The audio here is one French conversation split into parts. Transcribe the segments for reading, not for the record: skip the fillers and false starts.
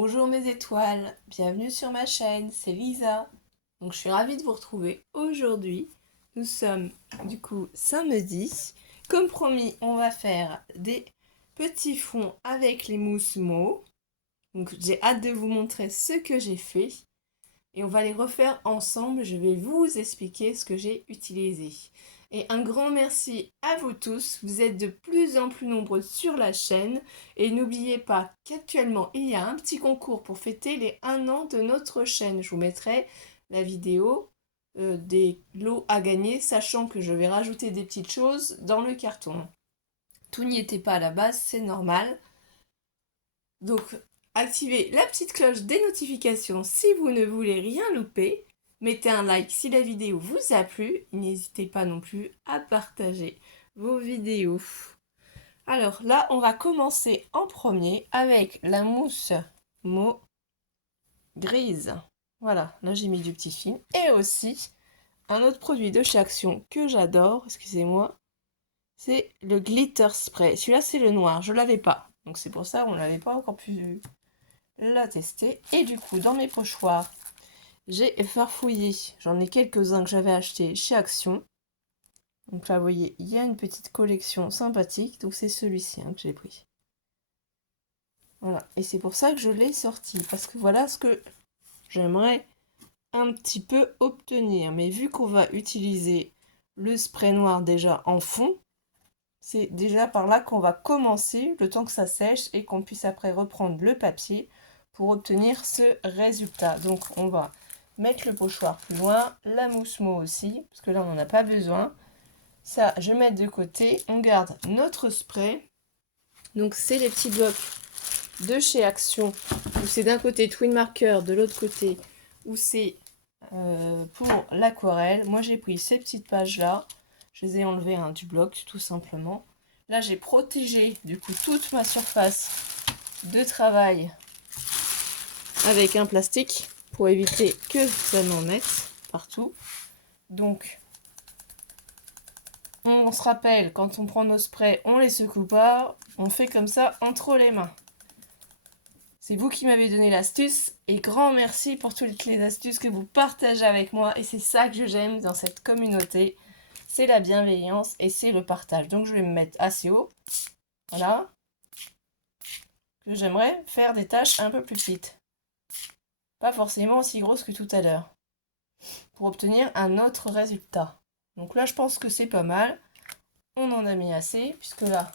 Bonjour mes étoiles, bienvenue sur ma chaîne, c'est Lisa. Donc je suis ravie de vous retrouver aujourd'hui. Nous sommes du coup samedi. Comme promis, on va faire des petits fonds avec les mousses Mo. Donc j'ai hâte de vous montrer ce que j'ai fait. Et on va les refaire ensemble. Je vais vous expliquer ce que j'ai utilisé. Et un grand merci à vous tous. Vous êtes de plus en plus nombreux sur la chaîne. Et n'oubliez pas qu'actuellement, il y a un petit concours pour fêter les 1 an de notre chaîne. Je vous mettrai la vidéo des lots à gagner, sachant que je vais rajouter des petites choses dans le carton. Tout n'y était pas à la base, c'est normal. Donc, activez la petite cloche des notifications si vous ne voulez rien louper. Mettez un like si la vidéo vous a plu. N'hésitez pas non plus à partager vos vidéos. Alors là, on va commencer en premier avec la mousse Mo grise. Voilà, là j'ai mis du petit film. Et aussi, un autre produit de chez Action que j'adore, excusez-moi, c'est le glitter spray. Celui-là, c'est le noir, je l'avais pas. Donc c'est pour ça qu'on ne l'avait pas encore pu la tester. Et du coup, dans mes pochoirs, j'ai farfouillé. J'en ai quelques-uns que j'avais achetés chez Action. Donc là, vous voyez, il y a une petite collection sympathique. Donc c'est celui-ci que j'ai pris. Voilà. Et c'est pour ça que je l'ai sorti. Parce que voilà ce que j'aimerais un petit peu obtenir. Mais vu qu'on va utiliser le spray noir déjà en fond, c'est déjà par là qu'on va commencer, le temps que ça sèche et qu'on puisse après reprendre le papier pour obtenir ce résultat. Donc on va mettre le pochoir plus loin, la mousse Mo aussi, parce que là on n'en a pas besoin. Ça, je vais mettre de côté. On garde notre spray. Donc c'est les petits blocs de chez Action, où c'est d'un côté Twin Marker, de l'autre côté où c'est pour l'aquarelle. Moi j'ai pris ces petites pages là, je les ai enlevées du bloc tout simplement. Là j'ai protégé du coup toute ma surface de travail avec un plastique pour éviter que ça m'en mette partout. Donc on se rappelle, quand on prend nos sprays, on les secoue pas, on fait comme ça entre les mains. C'est vous qui m'avez donné l'astuce et grand merci pour toutes les astuces que vous partagez avec moi et c'est ça que j'aime dans cette communauté. C'est la bienveillance et c'est le partage. Donc je vais me mettre assez haut. Voilà. Que j'aimerais faire des tâches un peu plus petites. Pas forcément aussi grosses que tout à l'heure. Pour obtenir un autre résultat. Donc là je pense que c'est pas mal. On en a mis assez puisque là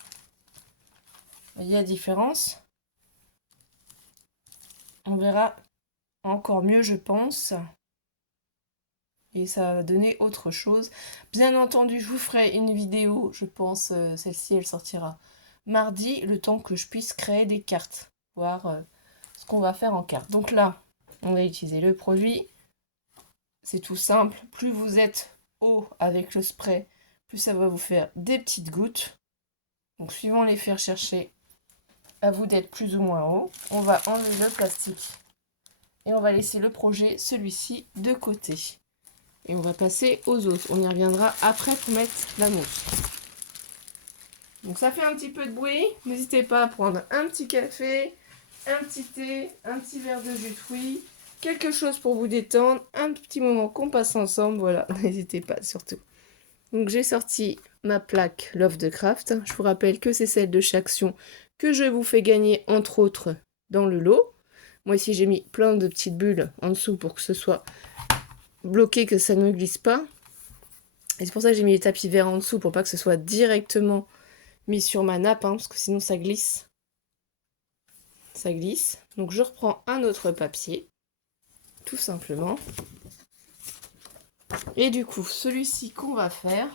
il y a différence. On verra encore mieux je pense. Et ça va donner autre chose. Bien entendu, je vous ferai une vidéo, je pense, celle-ci, elle sortira mardi, le temps que je puisse créer des cartes, voir ce qu'on va faire en cartes. Donc là, on va utiliser le produit. C'est tout simple. Plus vous êtes haut avec le spray, plus ça va vous faire des petites gouttes. Donc suivant les faire chercher, à vous d'être plus ou moins haut. On va enlever le plastique et on va laisser le projet, celui-ci, de côté. Et on va passer aux autres. On y reviendra après pour mettre la mousse. Donc ça fait un petit peu de bruit. N'hésitez pas à prendre un petit café, un petit thé, un petit verre de jus de fruits, quelque chose pour vous détendre, un petit moment qu'on passe ensemble. Voilà, n'hésitez pas surtout. Donc j'ai sorti ma plaque Love the Craft. Je vous rappelle que c'est celle de chez Action que je vous fais gagner entre autres dans le lot. Moi ici j'ai mis plein de petites bulles en dessous pour que ce soit bloqué, que ça ne glisse pas. Et c'est pour ça que j'ai mis les tapis verts en dessous, pour pas que ce soit directement mis sur ma nappe, parce que sinon ça glisse. Ça glisse. Donc je reprends un autre papier, tout simplement. Et du coup, celui-ci qu'on va faire,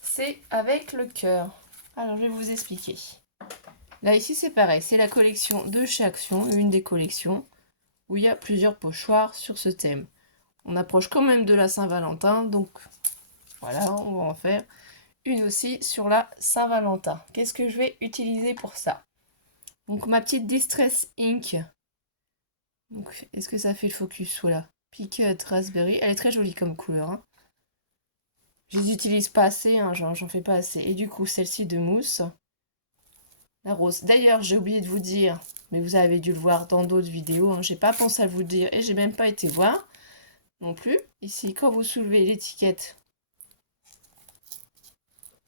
c'est avec le cœur. Alors je vais vous expliquer. Là ici c'est pareil, c'est la collection de chez Action, une des collections, où il y a plusieurs pochoirs sur ce thème. On approche quand même de la Saint-Valentin, donc voilà, on va en faire une aussi sur la Saint-Valentin. Qu'est-ce que je vais utiliser pour ça? Donc ma petite Distress Ink. Donc est-ce que ça fait le focus? Voilà. Piquette Raspberry. Elle est très jolie comme couleur. Hein. Je les utilise pas assez, j'en fais pas assez. Et du coup, celle-ci de mousse. la rose. D'ailleurs, j'ai oublié de vous dire, mais vous avez dû le voir dans d'autres vidéos, hein, j'ai pas pensé à vous le dire et j'ai même pas été voir non plus. Ici, quand vous soulevez l'étiquette,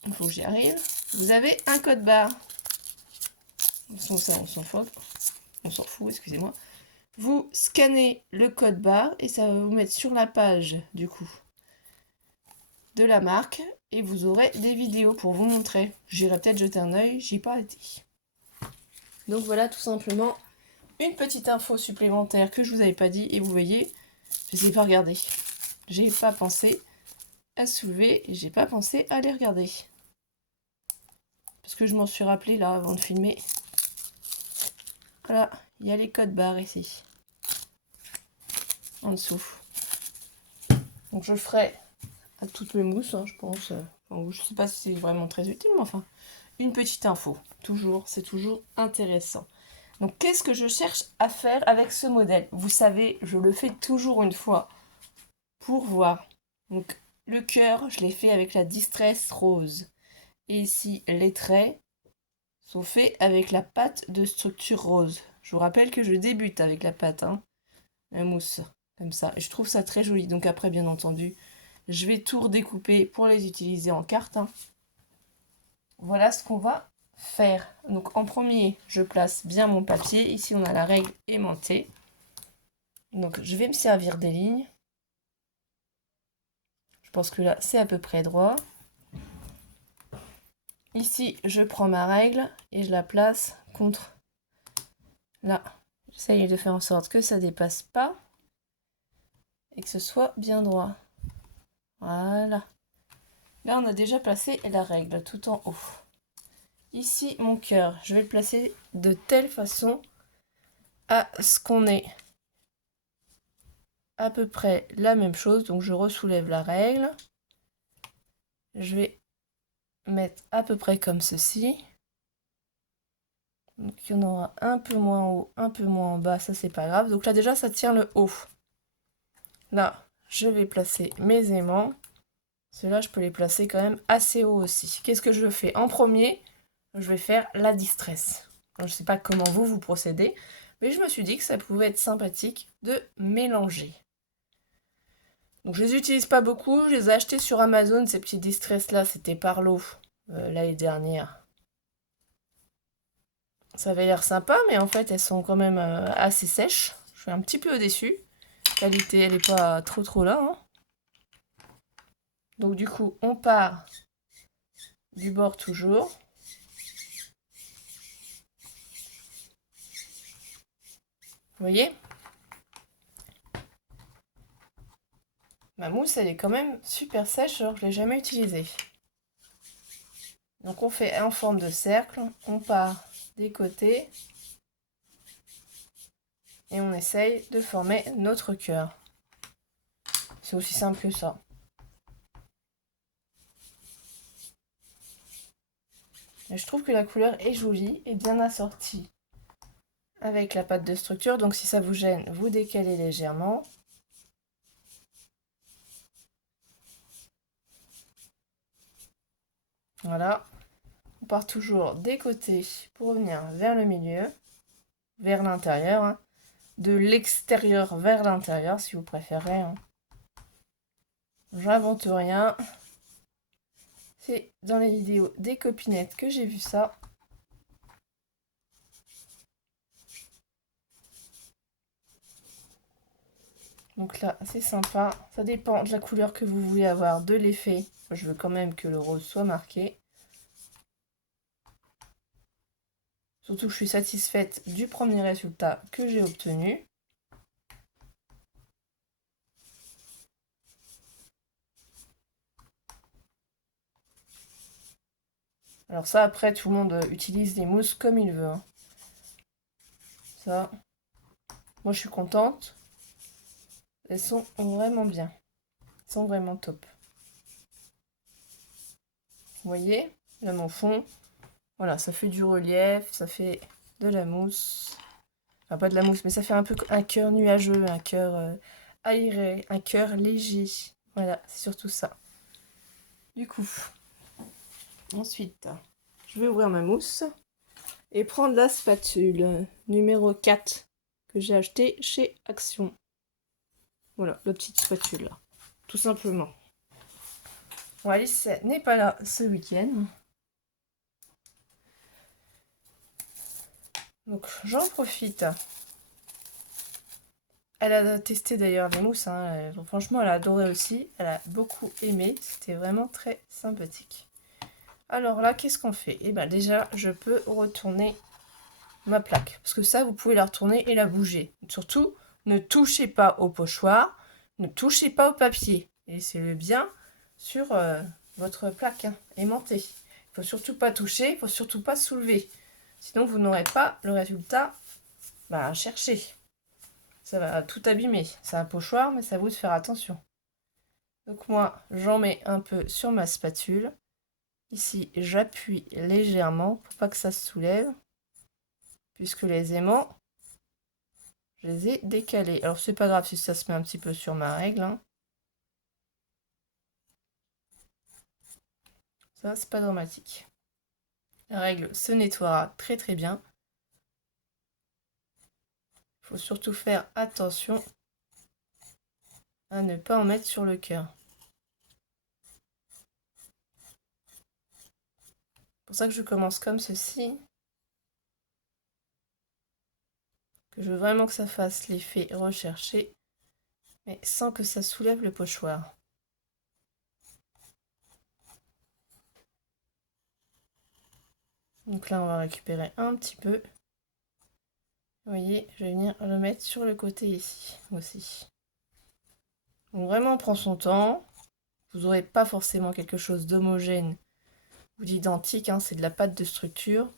il faut que j'y arrive, vous avez un code barre. Ça, on s'en fout. On s'en fout, excusez-moi. Vous scannez le code barre et ça va vous mettre sur la page, du coup, de la marque. Et vous aurez des vidéos pour vous montrer. J'irai peut-être jeter un œil, j'y ai pas été. Donc voilà, tout simplement, une petite info supplémentaire que je vous avais pas dit. Et vous voyez, je ne les ai pas regardés. J'ai pas pensé à soulever et j'ai pas pensé à les regarder. Parce que je m'en suis rappelé là avant de filmer. Voilà, il y a les codes barres ici. En dessous. Donc je ferai à toutes mes mousses, hein, je pense. Enfin, je sais pas si c'est vraiment très utile, mais enfin, une petite info. Toujours, c'est toujours intéressant. Donc qu'est-ce que je cherche à faire avec ce modèle? Vous savez, je le fais toujours une fois pour voir. Donc le cœur, je l'ai fait avec la Distress Rose. Et ici, les traits sont faits avec la pâte de structure rose. Je vous rappelle que je débute avec la pâte, hein, la mousse, comme ça. Et je trouve ça très joli. Donc après, bien entendu, je vais tout redécouper pour les utiliser en carte, hein. Voilà ce qu'on va faire. Donc en premier, je place bien mon papier. Ici, on a la règle aimantée. Donc je vais me servir des lignes. Je pense que là, c'est à peu près droit. Ici, je prends ma règle et je la place contre là. J'essaye de faire en sorte que ça ne dépasse pas et que ce soit bien droit. Voilà. Là, on a déjà placé la règle tout en haut. Ici, mon cœur, je vais le placer de telle façon à ce qu'on ait à peu près la même chose. Donc, je ressoulève la règle. Je vais mettre à peu près comme ceci. Donc, il y en aura un peu moins en haut, un peu moins en bas. Ça, c'est pas grave. Donc là, déjà, ça tient le haut. Là, je vais placer mes aimants. Ceux-là, je peux les placer quand même assez haut aussi. Qu'est-ce que je fais? En premier, je vais faire la distress. Alors, je ne sais pas comment vous procédez, mais je me suis dit que ça pouvait être sympathique de mélanger. Donc, je les utilise pas beaucoup. Je les ai achetés sur Amazon, ces petits distress-là. C'était par lot l'année dernière. Ça avait l'air sympa, mais en fait, elles sont quand même assez sèches. Je suis un petit peu déçue. La qualité, elle n'est pas trop là, hein. Donc, du coup, on part du bord toujours. Vous voyez? Ma mousse, elle est quand même super sèche, alors je ne l'ai jamais utilisée. Donc on fait en forme de cercle, on part des côtés et on essaye de former notre cœur. C'est aussi simple que ça. Et je trouve que la couleur est jolie et bien assortie avec la pâte de structure. Donc si ça vous gêne, vous décalez légèrement. Voilà. On part toujours des côtés pour venir vers le milieu, vers l'intérieur, hein. De l'extérieur vers l'intérieur si vous préférez, hein. J'invente rien. C'est dans les vidéos des copinettes que j'ai vu ça. Donc là, c'est sympa. Ça dépend de la couleur que vous voulez avoir, de l'effet. Je veux quand même que le rose soit marqué. Surtout que je suis satisfaite du premier résultat que j'ai obtenu. Alors ça, après, tout le monde utilise les mousses comme il veut, hein. Ça, moi je suis contente. Elles sont vraiment bien. Elles sont vraiment top. Vous voyez, là mon fond. Voilà, ça fait du relief, ça fait de la mousse. Enfin, pas de la mousse, mais ça fait un peu un cœur nuageux, un cœur aéré, un cœur léger. Voilà, c'est surtout ça. Du coup, ensuite, je vais ouvrir ma mousse et prendre la spatule numéro 4 que j'ai acheté chez Action. Voilà, la petite spatule là, tout simplement. Bon, Alice n'est pas là ce week-end. Donc j'en profite. Elle a testé d'ailleurs les mousses, hein. Franchement elle a adoré aussi, elle a beaucoup aimé, c'était vraiment très sympathique. Alors là, qu'est-ce qu'on fait? Eh bien déjà, je peux retourner ma plaque, parce que ça, vous pouvez la retourner et la bouger. Surtout, ne touchez pas au pochoir, ne touchez pas au papier, laissez-le bien sur votre plaque aimantée. Il ne faut surtout pas toucher, il ne faut surtout pas soulever, sinon vous n'aurez pas le résultat à chercher. Ça va tout abîmer. C'est un pochoir, mais ça vaut de faire attention. Donc moi, j'en mets un peu sur ma spatule. Ici, j'appuie légèrement pour pas que ça se soulève, puisque les aimants, je les ai décalés. Alors, c'est pas grave si ça se met un petit peu sur ma règle, hein. Ça, c'est pas dramatique. La règle se nettoiera très très bien. Il faut surtout faire attention à ne pas en mettre sur le cœur. C'est pour ça que je commence comme ceci. Que je veux vraiment que ça fasse l'effet recherché, mais sans que ça soulève le pochoir. Donc là, on va récupérer un petit peu. Vous voyez, je vais venir le mettre sur le côté ici aussi. Donc vraiment, on prend son temps. Vous n'aurez pas forcément quelque chose d'homogène ou d'identique, hein, c'est de la pâte de structure.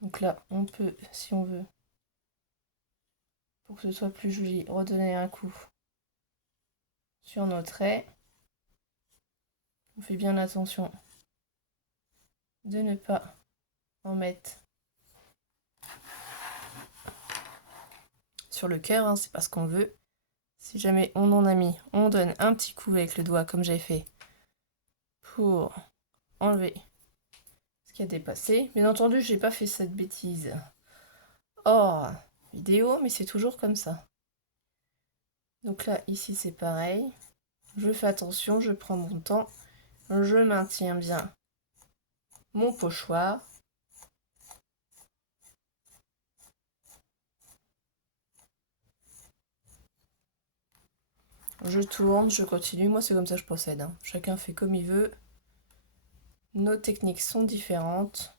Donc là, on peut, si on veut, pour que ce soit plus joli, redonner un coup sur nos traits. On fait bien attention de ne pas en mettre sur le cœur, hein, c'est pas ce qu'on veut. Si jamais on en a mis, on donne un petit coup avec le doigt comme j'ai fait pour enlever ce qui a dépassé. Bien entendu, j'ai pas fait cette bêtise hors vidéo, mais c'est toujours comme ça. Donc là, ici, c'est pareil. Je fais attention, je prends mon temps. Je maintiens bien mon pochoir. Je tourne, je continue. Moi, c'est comme ça que je procède, hein. Chacun fait comme il veut. Nos techniques sont différentes.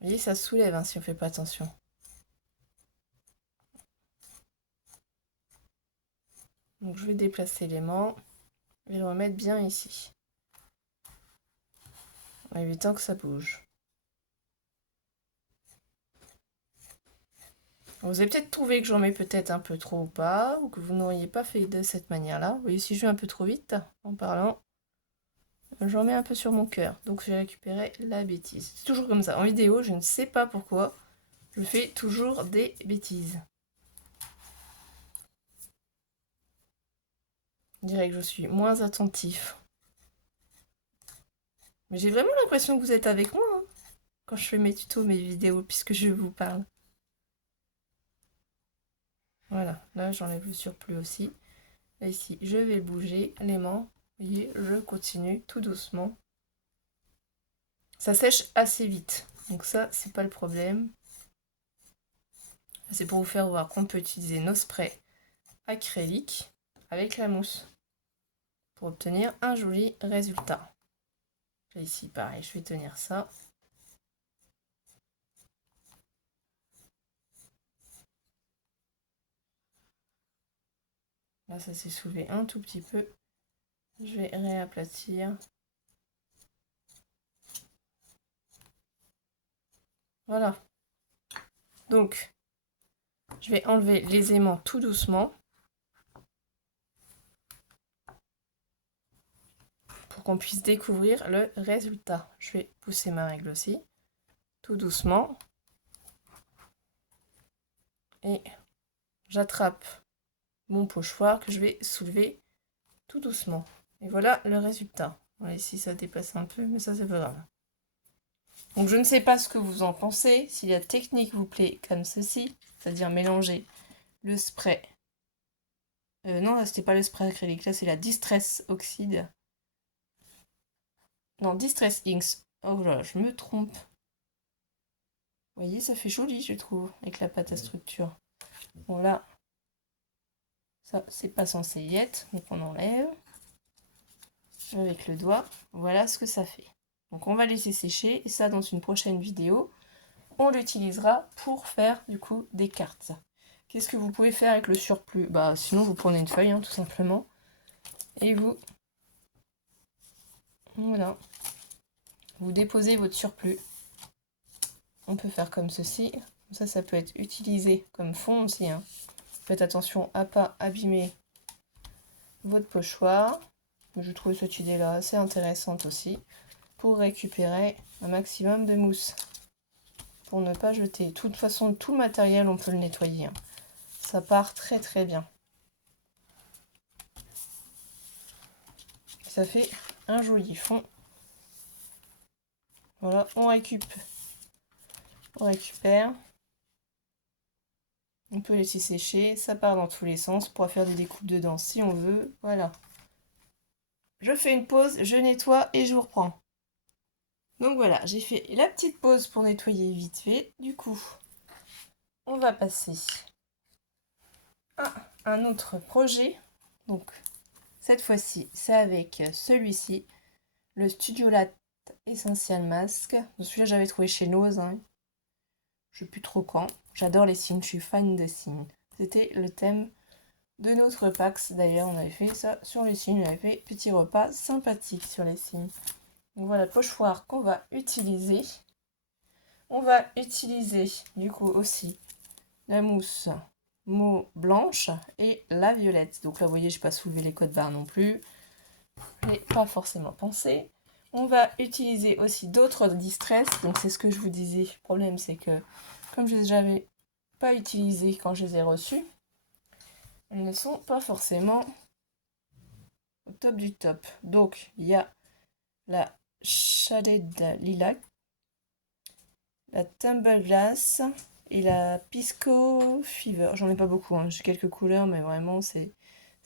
Vous voyez, ça soulève, hein, si on fait pas attention. Donc, je vais déplacer l'aimant et le remettre bien ici, en évitant que ça bouge. Vous avez peut-être trouvé que j'en mets peut-être un peu trop ou pas, ou que vous n'auriez pas fait de cette manière-là. Vous voyez, si je vais un peu trop vite en parlant, j'en mets un peu sur mon cœur. Donc j'ai récupéré la bêtise. C'est toujours comme ça. En vidéo, je ne sais pas pourquoi, je fais toujours des bêtises. Je dirais que je suis moins attentif. Mais j'ai vraiment l'impression que vous êtes avec moi, hein, quand je fais mes tutos, mes vidéos, puisque je vous parle. Voilà, là j'enlève le surplus aussi. Là, ici, je vais bouger l'aimant. Vous voyez, je continue tout doucement. Ça sèche assez vite, donc ça, c'est pas le problème. C'est pour vous faire voir qu'on peut utiliser nos sprays acryliques avec la mousse pour obtenir un joli résultat. Là, ici, pareil, je vais tenir ça. Là, ça s'est soulevé un tout petit peu. Je vais réaplatir. Voilà. Donc, je vais enlever les aimants tout doucement pour qu'on puisse découvrir le résultat. Je vais pousser ma règle aussi, tout doucement. Et j'attrape mon pochoir que je vais soulever tout doucement. Et voilà le résultat. Ouais, ici ça dépasse un peu, mais ça c'est pas grave. Donc je ne sais pas ce que vous en pensez, si la technique vous plaît comme ceci, c'est-à-dire mélanger le spray. Non, là c'était pas le spray acrylique, là c'est la Distress Oxide. Non, Distress Inks. Oh là, je me trompe. Vous voyez, ça fait joli, je trouve, avec la pâte à structure. Bon là, ça c'est pas censé y être, donc on enlève avec le doigt. Voilà ce que ça fait. Donc on va laisser sécher, et ça dans une prochaine vidéo, on l'utilisera pour faire du coup des cartes. Qu'est-ce que vous pouvez faire avec le surplus? Bah sinon vous prenez une feuille, hein, tout simplement, et voilà, vous déposez votre surplus. On peut faire comme ceci. Ça peut être utilisé comme fond aussi, hein. Faites attention à pas abîmer votre pochoir. Je trouve cette idée-là assez intéressante aussi, pour récupérer un maximum de mousse, pour ne pas jeter. De toute façon, tout le matériel, on peut le nettoyer, hein. Ça part très très bien. Ça fait un joli fond. Voilà, on récupère. On peut laisser sécher, ça part dans tous les sens. On pourra faire des découpes dedans si on veut. Voilà. Je fais une pause, je nettoie et je vous reprends. Donc voilà, j'ai fait la petite pause pour nettoyer vite fait. Du coup, on va passer à un autre projet. Donc, cette fois-ci, c'est avec celui-ci, le Studio Latte Essential Mask. Celui-là, j'avais trouvé chez Nose, hein. Je ne sais plus trop quand. J'adore les signes, je suis fan des signes. C'était le thème de notre PAX. D'ailleurs, on avait fait ça sur les signes. On avait fait petit repas sympathique sur les signes. Donc voilà le pochoir qu'on va utiliser. On va utiliser du coup aussi la mousse mauve blanche et la violette. Donc là, vous voyez, je n'ai pas soulevé les codes barres non plus. Je n'ai pas forcément pensé. On va utiliser aussi d'autres distress. Donc c'est ce que je vous disais. Le problème, c'est que comme je les avais pas utilisées quand je les ai reçues, elles ne sont pas forcément au top du top. Donc il y a la Shaded Lilac, la Tumble Glass et la Pisco Fever. J'en ai pas beaucoup, hein. J'ai quelques couleurs, mais vraiment c'est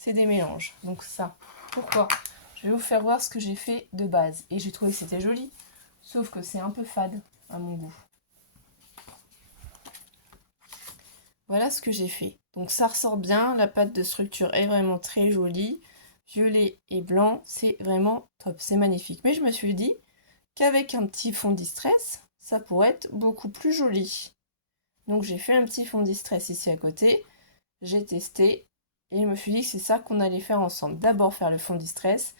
des mélanges. Donc ça, pourquoi? Je vais vous faire voir ce que j'ai fait de base. Et j'ai trouvé que c'était joli, sauf que c'est un peu fade à mon goût. Voilà ce que j'ai fait. Donc ça ressort bien, la pâte de structure est vraiment très jolie. Violet et blanc, c'est vraiment top, c'est magnifique. Mais je me suis dit qu'avec un petit fond distress, ça pourrait être beaucoup plus joli. Donc j'ai fait un petit fond distress ici à côté, j'ai testé et je me suis dit que c'est ça qu'on allait faire ensemble. D'abord faire le fond distress,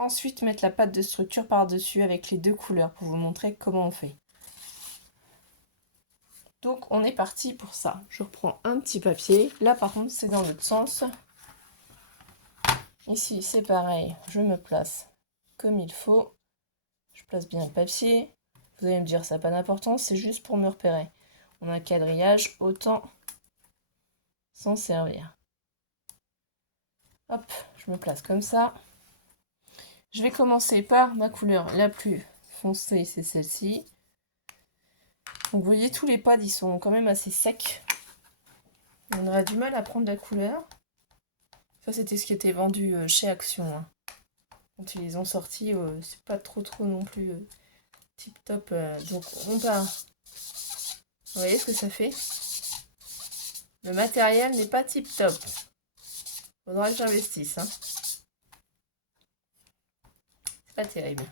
ensuite mettre la pâte de structure par-dessus avec les deux couleurs pour vous montrer comment on fait. Donc on est parti pour ça. Je reprends un petit papier. Là par contre c'est dans l'autre sens. Ici c'est pareil, je me place comme il faut. Je place bien le papier. Vous allez me dire ça n'a pas d'importance, c'est juste pour me repérer. On a un quadrillage, autant s'en servir. Hop, je me place comme ça. Je vais commencer par ma couleur la plus foncée, c'est celle-ci. Donc vous voyez, tous les pads, ils sont quand même assez secs. On aura du mal à prendre la couleur. Ça, c'était ce qui était vendu chez Action, hein. Quand ils les ont sortis, c'est pas trop non plus tip top. Donc on part. Vous voyez ce que ça fait? Le matériel n'est pas tip top. Faudra que j'investisse, hein. C'est pas terrible.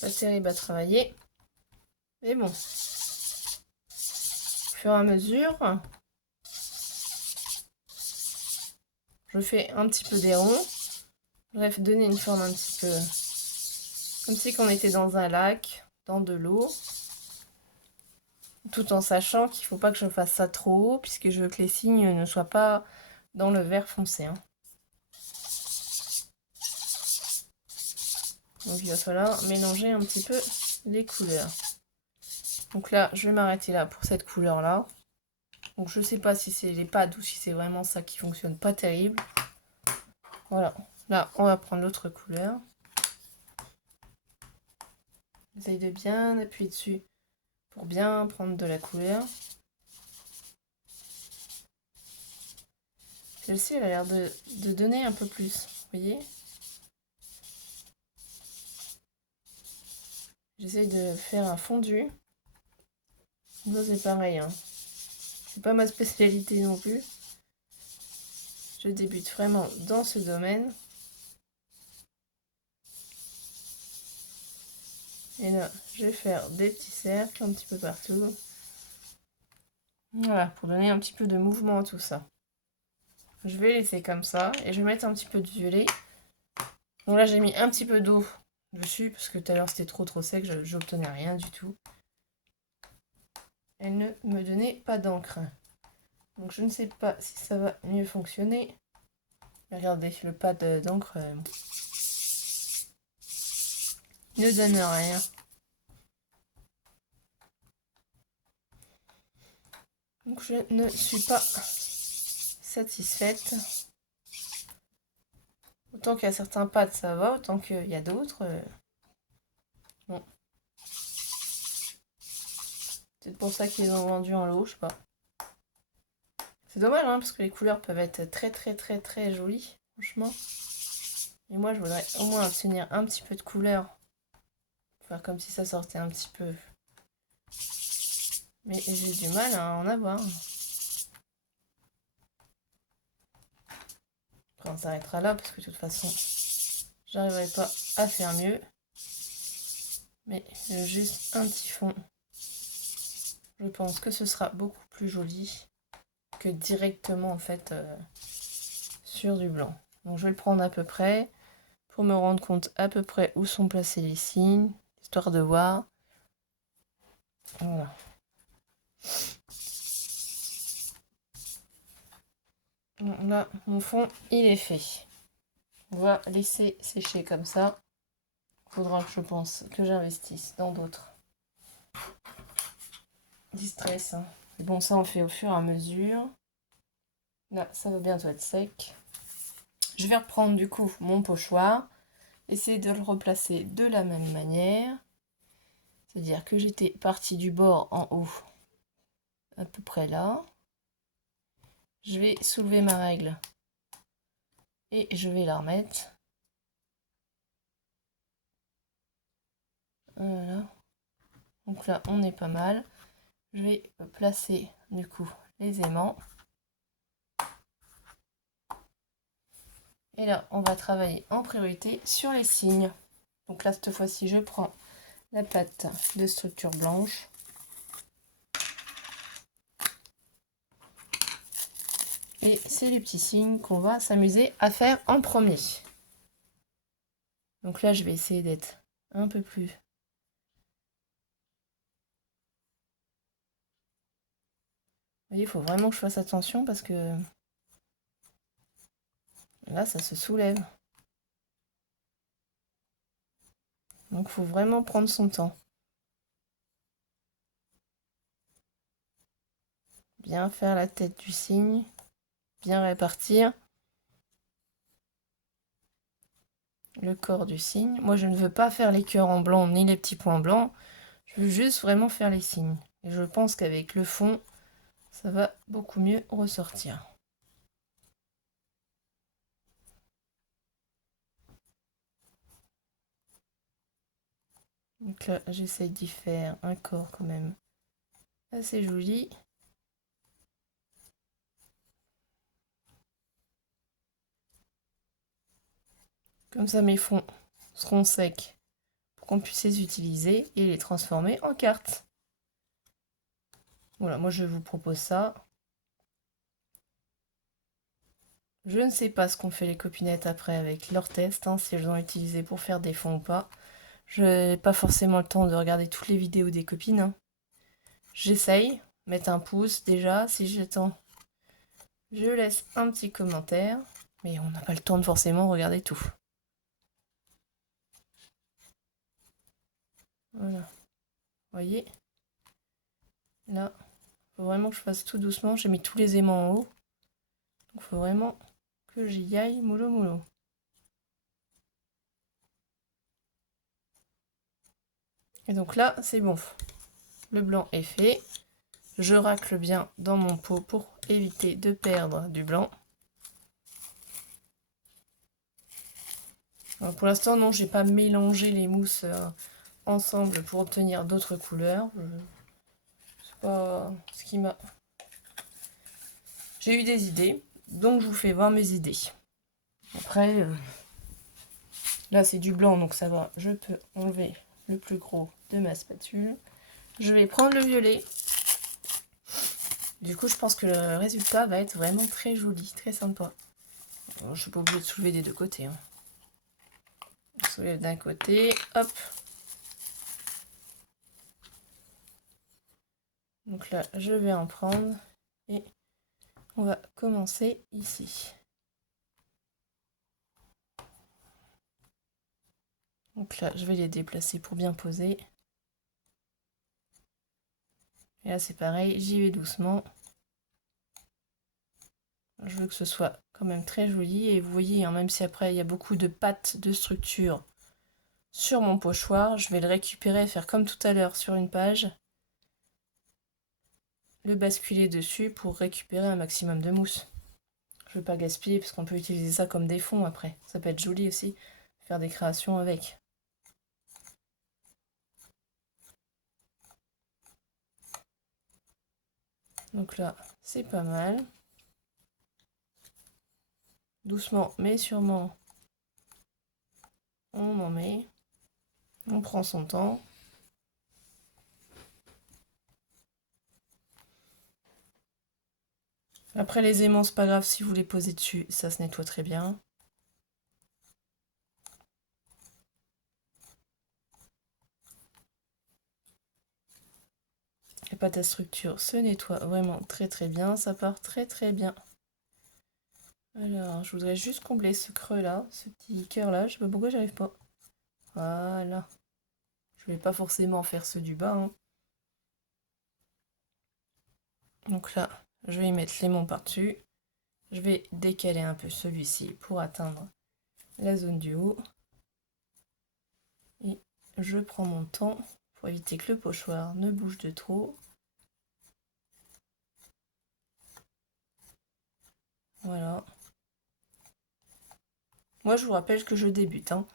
Pas terrible à travailler. Mais bon. Au fur et à mesure, je fais un petit peu des ronds. Bref, donner une forme un petit peu comme si on était dans un lac, dans de l'eau. Tout en sachant qu'il ne faut pas que je fasse ça trop haut, puisque je veux que les signes ne soient pas dans le vert foncé, hein. Donc il va falloir mélanger un petit peu les couleurs. Donc là, je vais m'arrêter là pour cette couleur-là. Donc je sais pas si c'est les pads ou si c'est vraiment ça qui fonctionne pas terrible. Voilà, là on va prendre l'autre couleur. J'essaye de bien appuyer dessus pour bien prendre de la couleur. Celle-ci, elle a l'air de donner un peu plus, vous voyez? J'essaye de faire un fondu. Ça c'est pareil, hein. C'est pas ma spécialité non plus. Je débute vraiment dans ce domaine. Et là, je vais faire des petits cercles un petit peu partout. Voilà, pour donner un petit peu de mouvement à tout ça. Je vais laisser comme ça et je vais mettre un petit peu de violet. Donc là, j'ai mis un petit peu d'eau dessus parce que tout à l'heure c'était trop sec, j'obtenais rien du tout. Elle ne me donnait pas d'encre. Donc je ne sais pas si ça va mieux fonctionner. Regardez, le pad d'encre ne donne rien. Donc je ne suis pas satisfaite. Autant qu'il y a certains pads ça va, autant qu'il y a d'autres. Bon. C'est pour ça qu'ils ont vendu en lot, je sais pas. C'est dommage, hein, parce que les couleurs peuvent être très jolies, franchement. Et moi, je voudrais au moins obtenir un petit peu de couleur. Faire comme si ça sortait un petit peu. Mais j'ai du mal à en avoir. Après, on s'arrêtera là, parce que de toute façon, j'arriverai pas à faire mieux. Mais juste un petit fond. Je pense que ce sera beaucoup plus joli que directement, en fait, sur du blanc. Donc, je vais le prendre à peu près pour me rendre compte à peu près où sont placés les signes, histoire de voir. Voilà. Là, mon fond, il est fait. On va laisser sécher comme ça. Il faudra que je pense que j'investisse dans d'autres distress. Hein. Mais bon, ça, on fait au fur et à mesure. Là, ça va bientôt être sec. Je vais reprendre du coup mon pochoir. Essayer de le replacer de la même manière. C'est-à-dire que j'étais partie du bord en haut, à peu près là. Je vais soulever ma règle et je vais la remettre. Voilà. Donc là, on est pas mal. Je vais placer du coup les aimants. Et là, on va travailler en priorité sur les signes. Donc là, cette fois-ci, je prends la pâte de structure blanche. Et c'est les petits signes qu'on va s'amuser à faire en premier. Donc là, je vais essayer d'être un peu plus... Vous voyez, il faut vraiment que je fasse attention parce que là, ça se soulève. Donc, il faut vraiment prendre son temps. Bien faire la tête du cygne. Bien répartir le corps du cygne. Moi, je ne veux pas faire les cœurs en blanc ni les petits points blancs. Je veux juste vraiment faire les signes. Et je pense qu'avec le fond, ça va beaucoup mieux ressortir. Donc là, j'essaye d'y faire un corps quand même assez joli. Comme ça, mes fonds seront secs pour qu'on puisse les utiliser et les transformer en cartes. Voilà, moi je vous propose ça. Je ne sais pas ce qu'ont fait les copinettes après avec leurs tests, hein, si elles ont utilisé pour faire des fonds ou pas. Je n'ai pas forcément le temps de regarder toutes les vidéos des copines. Hein. J'essaye, mettre un pouce déjà, si j'ai le temps. Je laisse un petit commentaire, mais on n'a pas le temps de forcément regarder tout. Voilà. Vous voyez? Là, Faut vraiment que je fasse tout doucement. J'ai mis tous les aimants en haut. Donc faut vraiment que j'y aille mollo mollo. Et donc là, c'est bon. Le blanc est fait. Je racle bien dans mon pot pour éviter de perdre du blanc. Alors pour l'instant, non, j'ai pas mélangé les mousses ensemble pour obtenir d'autres couleurs. C'est pas ce qui m'a... J'ai eu des idées, donc je vous fais voir mes idées. Après, là c'est du blanc, donc ça va. Je peux enlever le plus gros de ma spatule. Je vais prendre le violet. Du coup, je pense que le résultat va être vraiment très joli, très sympa. Alors, je suis pas obligée de soulever des deux côtés. Hein. Je soulève d'un côté, hop. Donc là, je vais en prendre et on va commencer ici. Donc là, je vais les déplacer pour bien poser. Et là, c'est pareil, j'y vais doucement. Je veux que ce soit quand même très joli. Et vous voyez, hein, même si après, il y a beaucoup de pattes de structure sur mon pochoir, je vais le récupérer, faire comme tout à l'heure sur une page. Le basculer dessus pour récupérer un maximum de mousse. Je ne veux pas gaspiller parce qu'on peut utiliser ça comme des fonds après. Ça peut être joli aussi, faire des créations avec. Donc là, c'est pas mal. Doucement mais sûrement, on en met. On prend son temps. Après les aimants, c'est pas grave si vous les posez dessus, ça se nettoie très bien. La pâte à structure se nettoie vraiment très très bien, ça part très très bien. Alors, je voudrais juste combler ce creux là, ce petit cœur là, je sais pas pourquoi j'arrive pas. Voilà. Je vais pas forcément faire ceux du bas. Hein. Donc là, je vais y mettre l'aimant par-dessus. Je vais décaler un peu celui-ci pour atteindre la zone du haut. Et je prends mon temps pour éviter que le pochoir ne bouge de trop. Voilà. Moi, je vous rappelle que je débute. Hein.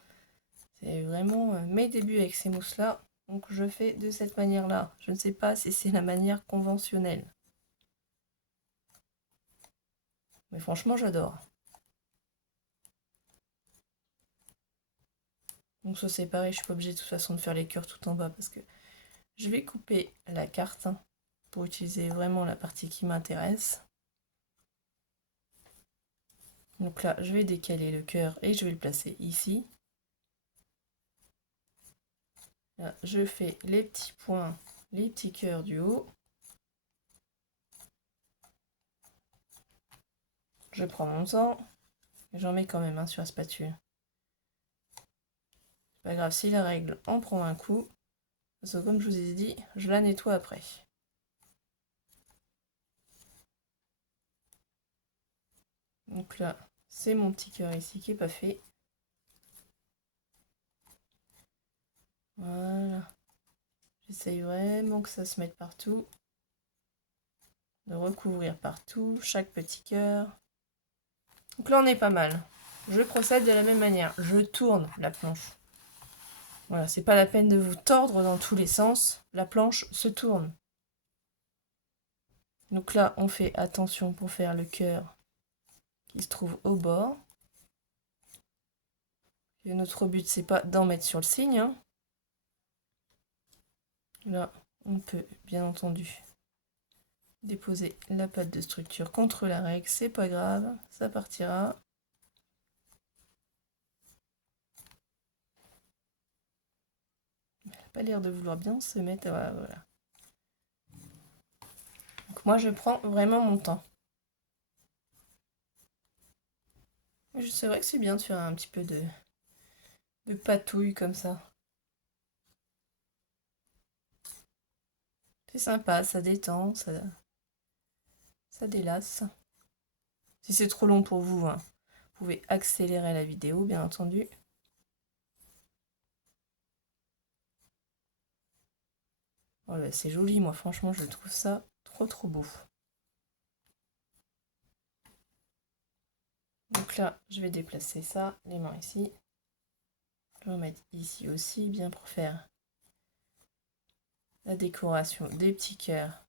C'est vraiment mes débuts avec ces mousses-là. Donc, je fais de cette manière-là. Je ne sais pas si c'est la manière conventionnelle. Mais franchement, j'adore. Donc, ça, c'est pareil. Je suis pas obligée de toute façon de faire les cœurs tout en bas parce que je vais couper la carte hein, pour utiliser vraiment la partie qui m'intéresse. Donc là, je vais décaler le cœur et je vais le placer ici. Là, je fais les petits points, les petits cœurs du haut. Je prends mon temps. J'en mets quand même un sur la spatule. C'est pas grave si la règle en prend un coup. Parce que comme je vous ai dit, je la nettoie après. Donc là, c'est mon petit cœur ici qui n'est pas fait. Voilà. J'essaye vraiment que ça se mette partout. De recouvrir partout chaque petit cœur. Donc là, on est pas mal. Je procède de la même manière. Je tourne la planche. Voilà, c'est pas la peine de vous tordre dans tous les sens. La planche se tourne. Donc là, on fait attention pour faire le cœur qui se trouve au bord. Et notre but, c'est pas d'en mettre sur le signe. Hein. Là, on peut bien entendu déposer la pâte de structure contre la règle, c'est pas grave, ça partira. Elle n'a pas l'air de vouloir bien se mettre. Voilà, voilà. Donc moi, je prends vraiment mon temps. C'est vrai que c'est bien de faire un petit peu de patouille comme ça. C'est sympa, ça détend, ça ça délace. Si c'est trop long pour vous, hein, vous pouvez accélérer la vidéo, bien entendu. Voilà, c'est joli, moi franchement je trouve ça trop beau. Donc là, je vais déplacer ça, les mains ici. Je vais en mettre ici aussi, bien pour faire la décoration des petits cœurs.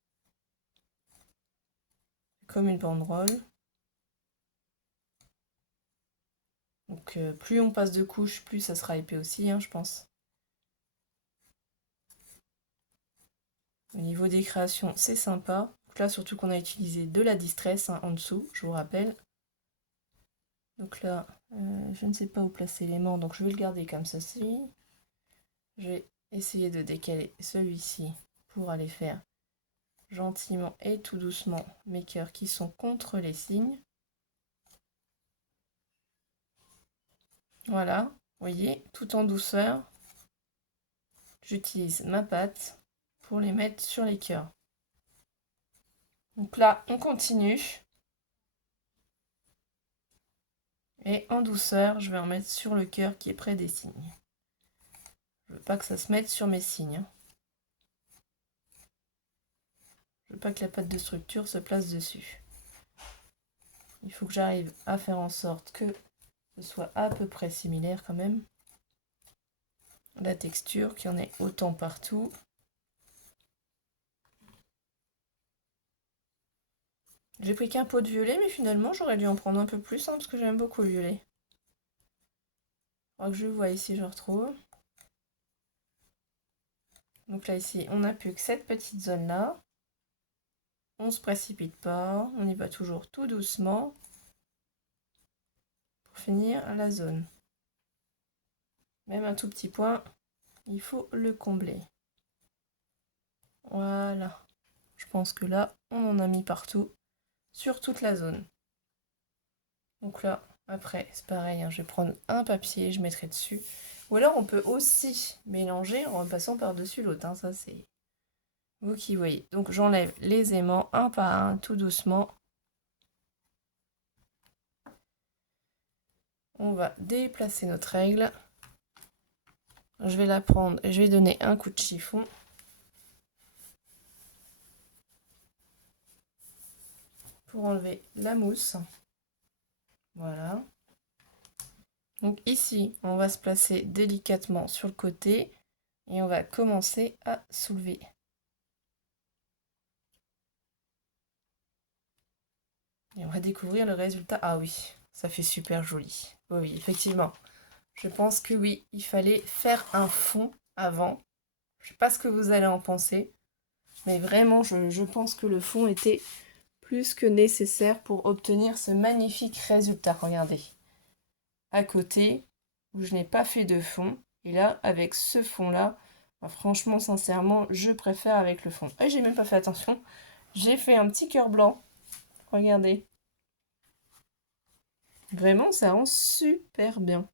Comme une banderole. Donc plus on passe de couches, plus ça sera épais aussi, hein, je pense. Au niveau des créations, c'est sympa. Donc là, surtout qu'on a utilisé de la distress hein, en dessous, je vous rappelle. Donc là, je ne sais pas où placer l'aimant, donc je vais le garder comme ceci. Je vais essayer de décaler celui-ci pour aller faire gentiment et tout doucement mes cœurs qui sont contre les signes. Voilà, vous voyez, tout en douceur. J'utilise ma pâte pour les mettre sur les cœurs. Donc là, on continue. Et en douceur, je vais en mettre sur le cœur qui est près des signes. Je veux pas que ça se mette sur mes signes. Je veux pas que la pâte de structure se place dessus. Il faut que j'arrive à faire en sorte que ce soit à peu près similaire quand même. La texture, qu'il y en ait autant partout. J'ai pris qu'un pot de violet, mais finalement j'aurais dû en prendre un peu plus, hein, parce que j'aime beaucoup le violet. Alors que je vois ici, je retrouve. Donc là ici, on n'a plus que cette petite zone là. On ne se précipite pas, on y va toujours tout doucement pour finir la zone. Même un tout petit point, il faut le combler. Voilà. Je pense que là, on en a mis partout, sur toute la zone. Donc là, après, c'est pareil, hein, je vais prendre un papier, je mettrai dessus. Ou alors, on peut aussi mélanger en passant par-dessus l'autre. Hein, ça, c'est vous qui voyez. Donc, j'enlève les aimants un par un, tout doucement. On va déplacer notre règle. Je vais la prendre et je vais donner un coup de chiffon. Pour enlever la mousse. Voilà. Donc ici, on va se placer délicatement sur le côté et on va commencer à soulever. Et on va découvrir le résultat. Ah oui, ça fait super joli. Oui, effectivement. Je pense que oui, il fallait faire un fond avant. Je ne sais pas ce que vous allez en penser, mais vraiment, je pense que le fond était plus que nécessaire pour obtenir ce magnifique résultat. Regardez. À côté, où je n'ai pas fait de fond. Et là, avec ce fond-là, franchement, sincèrement, je préfère avec le fond. Et j'ai même pas fait attention. J'ai fait un petit cœur blanc. Regardez. Vraiment, ça rend super bien.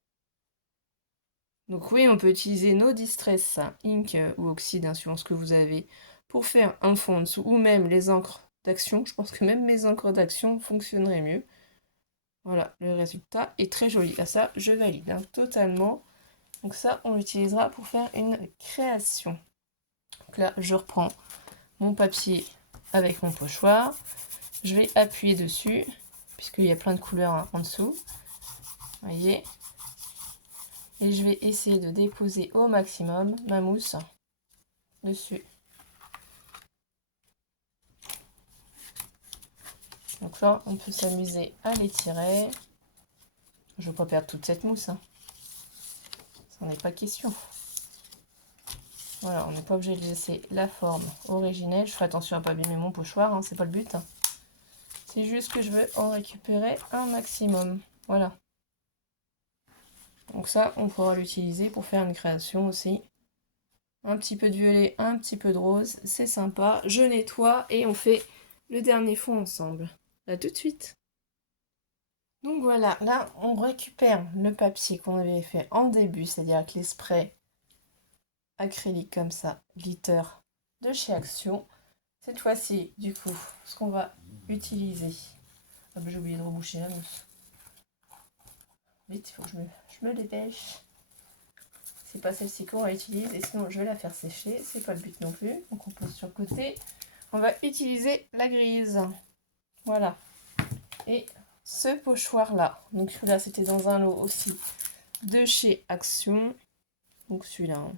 Donc oui, on peut utiliser nos Distress Ink ou Oxyde, hein, suivant ce que vous avez, pour faire un fond en dessous, ou même les encres d'action. Je pense que même mes encres d'action fonctionneraient mieux. Voilà, le résultat est très joli. Ah ça, je valide hein, totalement. Donc ça, on l'utilisera pour faire une création. Donc là, je reprends mon papier avec mon pochoir. Je vais appuyer dessus, puisqu'il y a plein de couleurs hein, en dessous. Vous voyez. Et je vais essayer de déposer au maximum ma mousse dessus. Donc là, on peut s'amuser à l'étirer. Je ne veux pas perdre toute cette mousse. Hein. Ça n'en est pas question. Voilà, on n'est pas obligé de laisser la forme originelle. Je ferai attention à ne pas abîmer mon pochoir, hein, c'est pas le but. Hein. C'est juste que je veux en récupérer un maximum. Voilà. Donc ça, on pourra l'utiliser pour faire une création aussi. Un petit peu de violet, un petit peu de rose, c'est sympa. Je nettoie et on fait le dernier fond ensemble. À tout de suite. Donc voilà, là on récupère le papier qu'on avait fait en début, c'est-à-dire avec les sprays acryliques comme ça, glitter de chez Action. Cette fois-ci, du coup, ce qu'on va utiliser. Ah bah, j'ai oublié de reboucher la mousse. Vite, il faut que je me dépêche. C'est pas celle-ci qu'on va utiliser, et sinon je vais la faire sécher. C'est pas le but non plus. Donc on pose sur le côté. On va utiliser la grise. Voilà. Et ce pochoir-là. Donc celui-là, c'était dans un lot aussi de chez Action. Donc celui-là.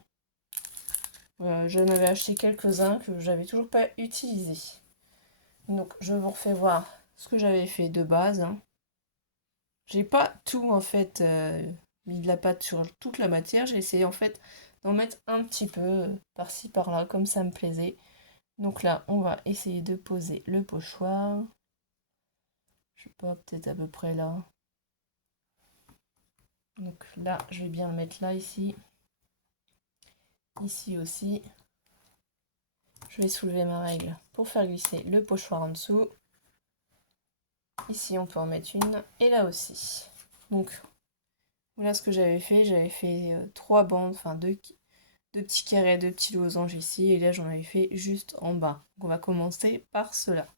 J'en avais acheté quelques-uns que j'avais toujours pas utilisés. Donc je vous refais voir ce que j'avais fait de base. J'ai pas tout en fait mis de la pâte sur toute la matière. J'ai essayé en fait d'en mettre un petit peu par-ci par-là comme ça me plaisait. Donc là on va essayer de poser le pochoir. Je sais pas, peut-être à peu près là. Donc là je vais bien le mettre là ici. Ici aussi. Je vais soulever ma règle pour faire glisser le pochoir en dessous. Ici on peut en mettre une et là aussi. Donc voilà ce que j'avais fait. J'avais fait 3 bandes, enfin deux petits carrés, 2 petits losanges ici. Et là j'en avais fait juste en bas. Donc on va commencer par cela.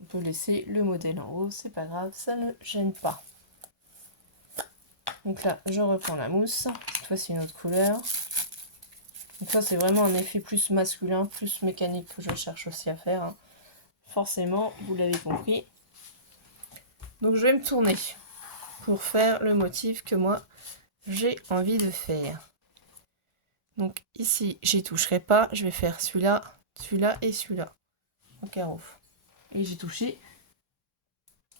On peut laisser le modèle en haut, c'est pas grave, ça ne gêne pas. Donc là je reprends la mousse. Cette fois c'est une autre couleur. Donc ça c'est vraiment un effet plus masculin, plus mécanique que je cherche aussi à faire. Hein. Forcément, vous l'avez compris. Donc je vais me tourner pour faire le motif que moi j'ai envie de faire. Donc ici j'y toucherai pas, je vais faire celui-là, celui-là et celui-là en carreau. Et j'ai touché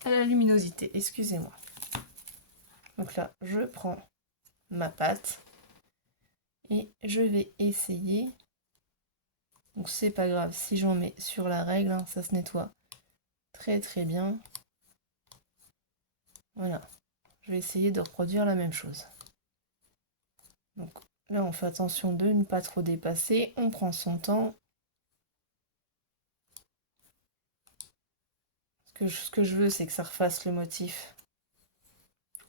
à la luminosité, excusez-moi. Donc là je prends ma pâte et je vais essayer. Donc c'est pas grave si j'en mets sur la règle, hein, ça se nettoie très très bien. Voilà, je vais essayer de reproduire la même chose. Donc là on fait attention de ne pas trop dépasser, on prend son temps. Ce que je veux c'est que ça refasse le motif.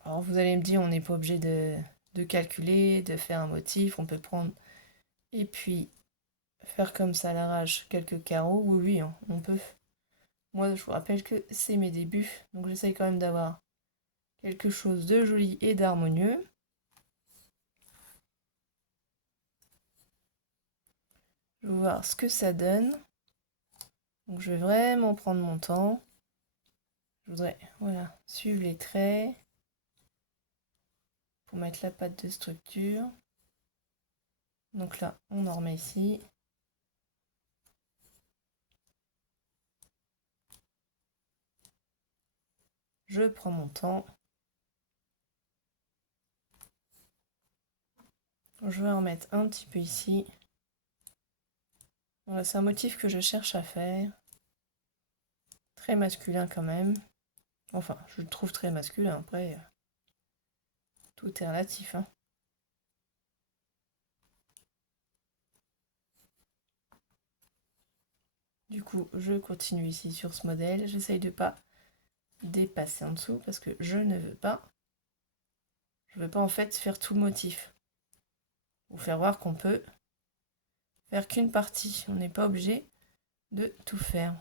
Alors vous allez me dire on n'est pas obligé de calculer, de faire un motif, on peut prendre et puis faire comme ça à l'arrache quelques carreaux, oui oui hein, on peut. Moi je vous rappelle que c'est mes débuts, donc j'essaye quand même d'avoir quelque chose de joli et d'harmonieux. Je vais voir ce que ça donne. Donc je vais vraiment prendre mon temps. Je voudrais voilà, suivre les traits pour mettre la pâte de structure. Donc là, on en remet ici. Je prends mon temps. Je vais en mettre un petit peu ici. Voilà, c'est un motif que je cherche à faire. Très masculin quand même. Enfin, je le trouve très masculin. Après, tout est relatif. Hein. Du coup, je continue ici sur ce modèle. J'essaye de ne pas dépasser en dessous parce que je ne veux pas. Je ne veux pas en fait faire tout le motif. Vous faire voir qu'on peut faire qu'une partie. On n'est pas obligé de tout faire.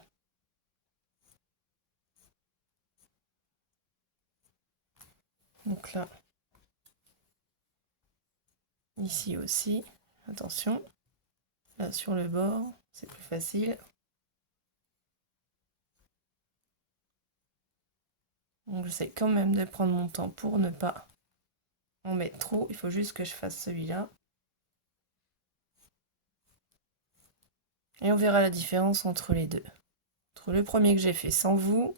Donc là, ici aussi, attention, là sur le bord, c'est plus facile. Donc j'essaie quand même de prendre mon temps pour ne pas en mettre trop. Il faut juste que je fasse celui-là. Et on verra la différence entre les deux. Entre le premier que j'ai fait sans vous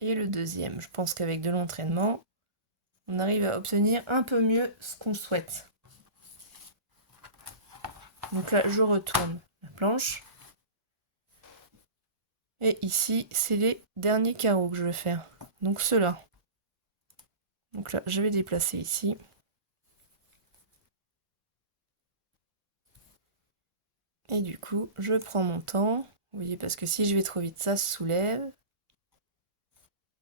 et le deuxième. Je pense qu'avec de l'entraînement, on arrive à obtenir un peu mieux ce qu'on souhaite. Donc là, je retourne la planche. Et ici, c'est les derniers carreaux que je vais faire. Donc ceux-là. Donc là, je vais déplacer ici. Et du coup, je prends mon temps. Vous voyez, parce que si je vais trop vite, ça se soulève.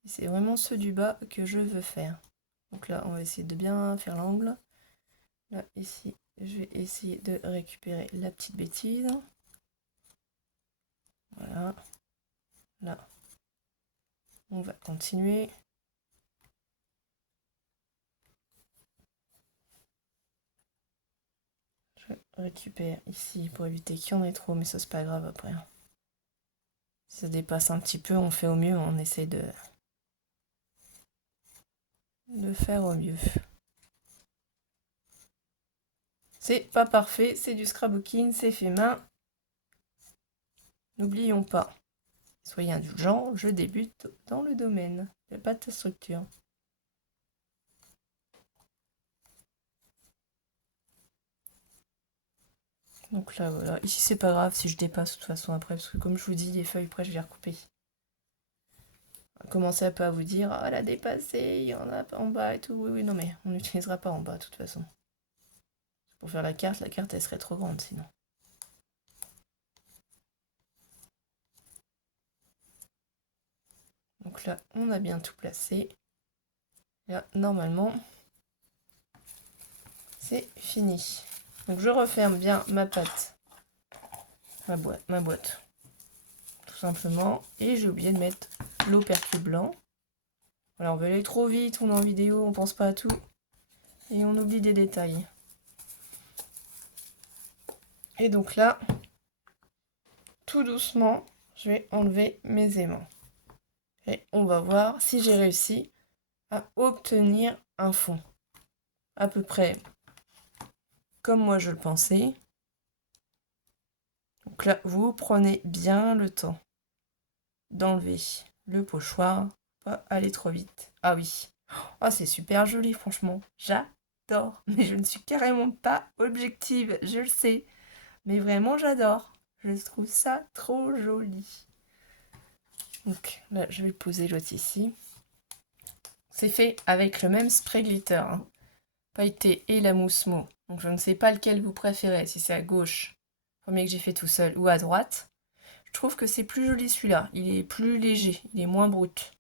C'est vraiment ceux du bas que je veux faire. Donc là, on va essayer de bien faire l'angle. Là, ici, je vais essayer de récupérer la petite bêtise. Voilà. Là. On va continuer. Je récupère ici pour éviter qu'il y en ait trop, mais ça c'est pas grave après. Si ça dépasse un petit peu, on fait au mieux, on essaie de faire au mieux. C'est pas parfait, c'est du scrapbooking, c'est fait main. N'oublions pas. Soyez indulgents, je débute dans le domaine de pâte à structure. Donc là, voilà. Ici, c'est pas grave si je dépasse de toute façon après, parce que comme je vous dis, les feuilles, après, je vais les recouper. Commencez à pas vous dire, ah, elle a dépassé, il y en a en bas et tout. Oui, oui, non, mais on n'utilisera pas en bas, de toute façon. Pour faire la carte, elle serait trop grande sinon. Donc là, on a bien tout placé. Là, normalement, c'est fini. Donc je referme bien ma pâte, ma boîte, tout simplement. Et j'ai oublié de mettre l'opercule blanc. Voilà, on veut aller trop vite, on est en vidéo, on pense pas à tout. Et on oublie des détails. Et donc là, tout doucement, je vais enlever mes aimants. Et on va voir si j'ai réussi à obtenir un fond. À peu près comme moi je le pensais. Donc là, vous prenez bien le temps d'enlever le pochoir, pas aller trop vite. Ah oui, oh, c'est super joli franchement, j'adore. Mais je ne suis carrément pas objective, je le sais. Mais vraiment j'adore, je trouve ça trop joli. Donc là, je vais poser l'autre ici. C'est fait avec le même spray glitter, hein. Pailleté et la mousse mou. Donc je ne sais pas lequel vous préférez, si c'est à gauche, premier que j'ai fait tout seul, ou à droite. Je trouve que c'est plus joli celui-là, il est plus léger, il est moins brut.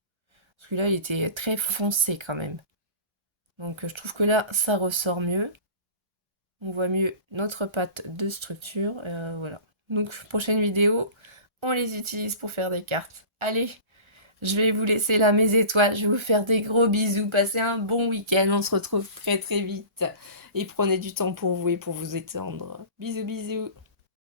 Celui-là, il était très foncé quand même. Donc je trouve que là, ça ressort mieux. On voit mieux notre pâte de structure. Voilà. Donc prochaine vidéo, on les utilise pour faire des cartes. Allez, je vais vous laisser là mes étoiles. Je vais vous faire des gros bisous. Passez un bon week-end. On se retrouve très très vite. Et prenez du temps pour vous et pour vous étendre. Bisous bisous.